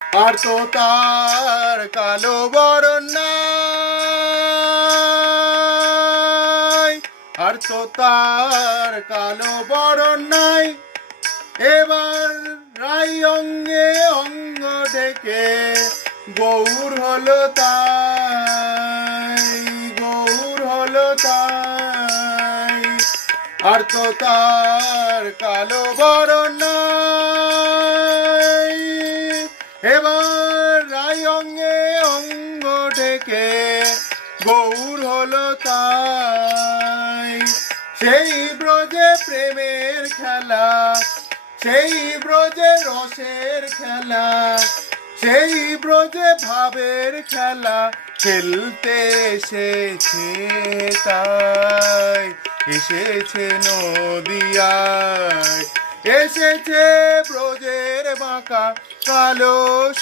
আর তো তার কালো বরণ নাই, আর তো তার কালো বরণ নাই। এবার রাই অঙ্গে অঙ্গ ঢেকে গৌর হলো তাই, গৌর হলো তাই। আর তো তার কালো বরণ নাই, এবার রাই অঙ্গে অঙ্গ ঢেকে গৌর হলো তাই। সেই ব্রজে প্রেমের খেলা, সেই ব্রজে রসের খেলা, সেই ব্রজে ভাবের খেলা খেলতে এসেছে তাই। এসেছে নদিয়ায়, এসেছে ব্রজের বাঁকা কালো